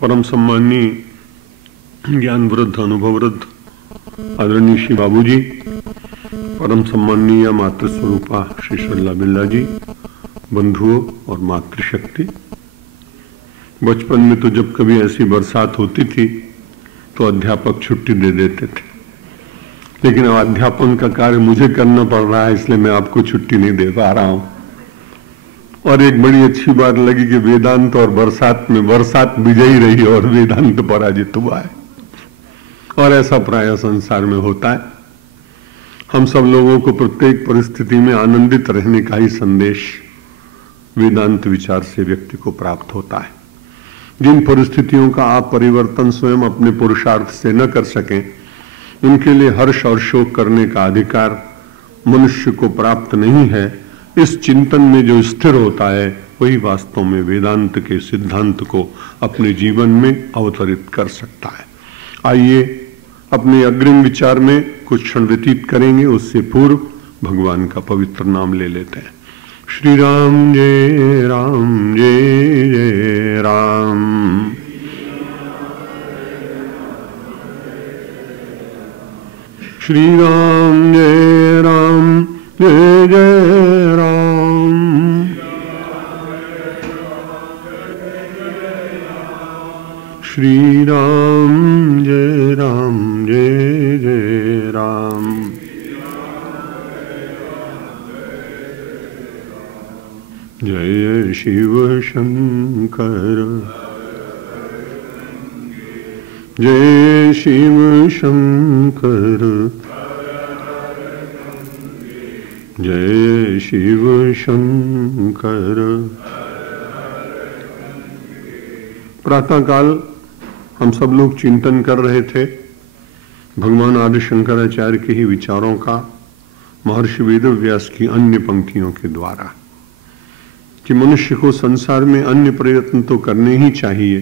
परम सम्मानीय ज्ञान वृद्ध अनुभव वृद्ध आदरणीय श्री बाबूजी, परम सम्मानीय मातृ स्वरूपा श्री सरला बिरला जी, बंधुओं और मातृशक्ति। बचपन में तो जब कभी ऐसी बरसात होती थी तो अध्यापक छुट्टी दे देते थे, लेकिन अब अध्यापन का कार्य मुझे करना पड़ रहा है, इसलिए मैं आपको छुट्टी नहीं दे पा रहा हूं। और एक बड़ी अच्छी बात लगी कि वेदांत और बरसात में बरसात विजयी रही और वेदांत पराजित हुआ है, और ऐसा प्राय संसार में होता है। हम सब लोगों को प्रत्येक परिस्थिति में आनंदित रहने का ही संदेश वेदांत विचार से व्यक्ति को प्राप्त होता है। जिन परिस्थितियों का आप परिवर्तन स्वयं अपने पुरुषार्थ से न कर सकें, उनके लिए हर्ष और शोक करने का अधिकार मनुष्य को प्राप्त नहीं है। इस चिंतन में जो स्थिर होता है वही वास्तव में वेदांत के सिद्धांत को अपने जीवन में अवतरित कर सकता है। आइए अपने अग्रिम विचार में कुछ क्षण व्यतीत करेंगे। उससे पूर्व भगवान का पवित्र नाम ले लेते हैं। श्री राम जय राम जय जय राम। श्री राम जय राम जय जय राम। श्री राम जय राम जय जय राम। जय शिव शंकर जय शिव शंकर जय शिव शंकर। प्रातःकाल हम सब लोग चिंतन कर रहे थे भगवान आदि शंकराचार्य के ही विचारों का महर्षि वेदव्यास की अन्य पंक्तियों के द्वारा, कि मनुष्य को संसार में अन्य प्रयत्न तो करने ही चाहिए,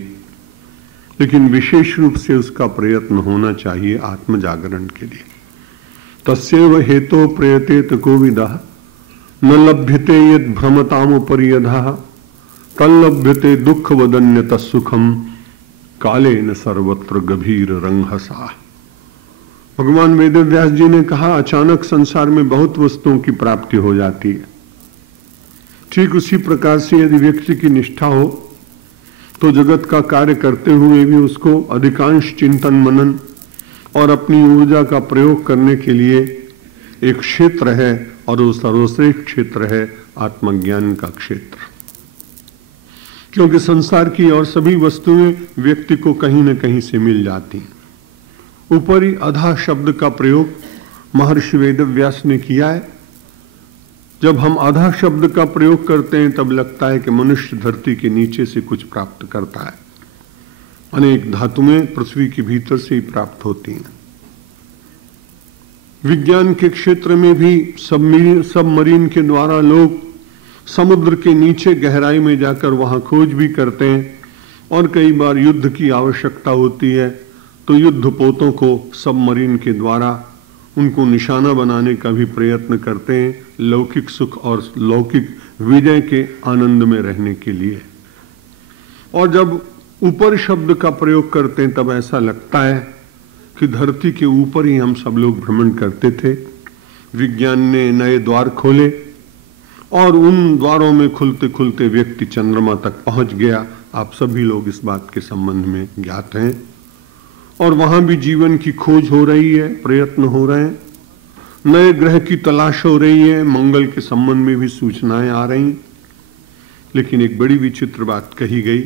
लेकिन विशेष रूप से उसका प्रयत्न होना चाहिए आत्म जागरण के लिए। तस्यैव हेतो प्रयतेत कोविदः न लभ्यते यद भ्रमतामुपरि यदः तल्लभ्यते दुख वदन्यत सुखम कालेन सर्वत्र गभीर रंगहसा। भगवान वेदव्यास जी ने कहा, अचानक संसार में बहुत वस्तुओं की प्राप्ति हो जाती है। ठीक उसी प्रकार से यदि व्यक्ति की निष्ठा हो तो जगत का कार्य करते हुए भी उसको अधिकांश चिंतन मनन और अपनी ऊर्जा का प्रयोग करने के लिए एक क्षेत्र है, और वो सर्वश्रेष्ठ क्षेत्र है आत्मज्ञान का क्षेत्र। क्योंकि संसार की और सभी वस्तुएं व्यक्ति को कहीं न कहीं से मिल जाती हैं। ऊपरी अधा शब्द का प्रयोग महर्षि वेदव्यास ने किया है। जब हम आधा शब्द का प्रयोग करते हैं तब लगता है कि मनुष्य धरती के नीचे से कुछ प्राप्त करता है। अनेक धातुएं पृथ्वी के भीतर से ही प्राप्त होती हैं। विज्ञान के क्षेत्र में भी सबमरीन के द्वारा लोग समुद्र के नीचे गहराई में जाकर वहां खोज भी करते हैं, और कई बार युद्ध की आवश्यकता होती है तो युद्ध पोतों को सबमरीन के द्वारा उनको निशाना बनाने का भी प्रयत्न करते हैं, लौकिक सुख और लौकिक विजय के आनंद में रहने के लिए। और जब ऊपर शब्द का प्रयोग करते हैं तब ऐसा लगता है कि धरती के ऊपर ही हम सब लोग भ्रमण करते थे। विज्ञान ने नए द्वार खोले और उन द्वारों में खुलते खुलते व्यक्ति चंद्रमा तक पहुंच गया। आप सभी लोग इस बात के संबंध में ज्ञात हैं, और वहां भी जीवन की खोज हो रही है, प्रयत्न हो रहे हैं, नए ग्रह की तलाश हो रही है, मंगल के संबंध में भी सूचनाएं आ रही। लेकिन एक बड़ी विचित्र बात कही गई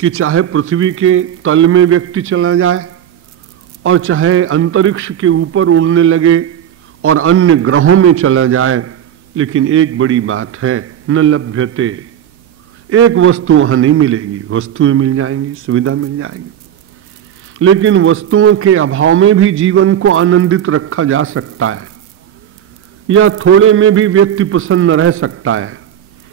कि चाहे पृथ्वी के तल में व्यक्ति चला जाए और चाहे अंतरिक्ष के ऊपर उड़ने लगे और अन्य ग्रहों में चला जाए, लेकिन एक बड़ी बात है, न लभ्यते, एक वस्तु वहां नहीं मिलेगी। वस्तुएं मिल जाएंगी, सुविधा मिल जाएगी, लेकिन वस्तुओं के अभाव में भी जीवन को आनंदित रखा जा सकता है, या थोड़े में भी व्यक्ति प्रसन्न रह सकता है,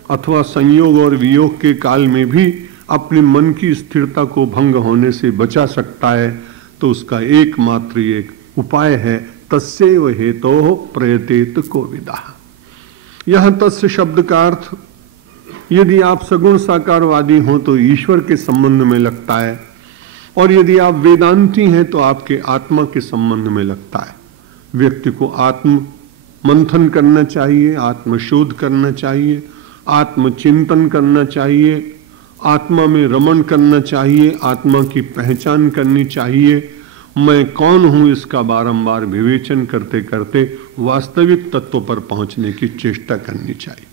अथवा संयोग और वियोग के काल में भी अपने मन की स्थिरता को भंग होने से बचा सकता है। तो उसका एकमात्र एक उपाय है, तस्यैव हेतोः प्रयतेत कोविदः। यहां तस्य शब्द का अर्थ यदि आप सगुण साकारवादी हो तो ईश्वर के संबंध में लगता है, और यदि आप वेदांती हैं तो आपके आत्मा के संबंध में लगता है। व्यक्ति को आत्म मंथन करना चाहिए, आत्मशोध करना चाहिए, आत्मचिंतन करना चाहिए, आत्मा में रमण करना चाहिए, आत्मा की पहचान करनी चाहिए। मैं कौन हूं इसका बारंबार विवेचन करते करते वास्तविक तत्व पर पहुंचने की चेष्टा करनी चाहिए।